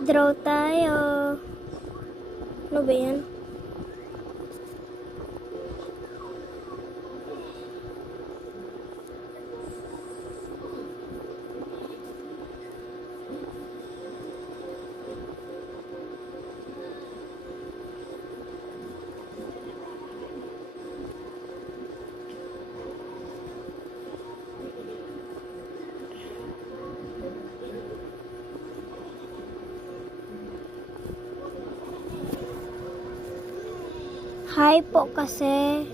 Draw tayo. Ano ba yan? Hi po kasi.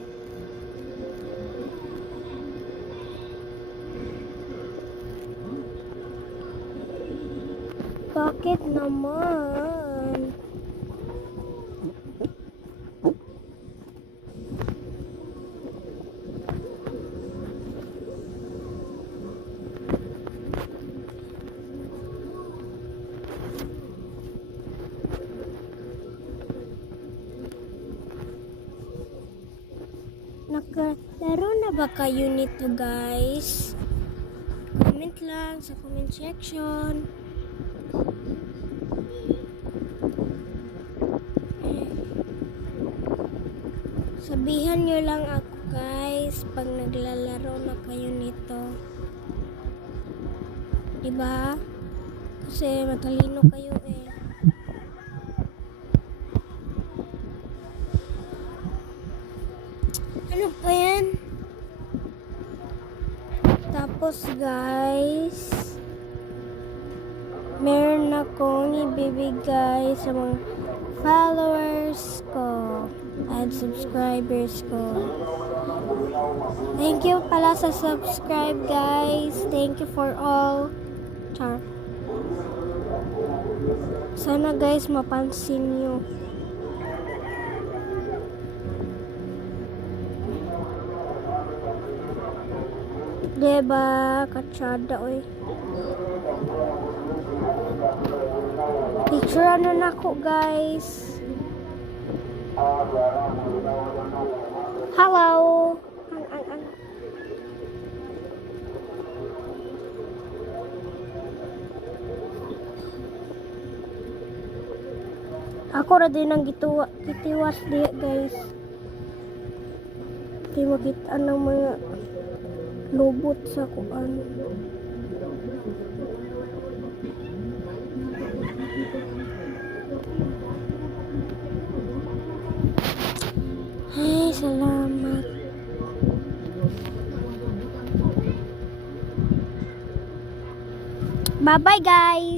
Bakit naman? Nakalaro na ba kayo nito, guys? Comment lang sa comment section. Sabihan nyo lang ako, guys, pag naglalaro na kayo nito. Diba? Kasi matalino kayo eh. Ano pa yan? Tapos guys, meron akong ibibigay sa mga followers ko at subscribers ko. Thank you pala sa subscribe, guys. Thank you for all. Char. Sana guys mapansin nyo. Diba? Katsada oy. Picture na ako, guys. Hello. Ang. Ako ra din ang gitiwas diya, guys. Di makita ng mga lubot sa kuan. Ay, salamat. Bye-bye, guys.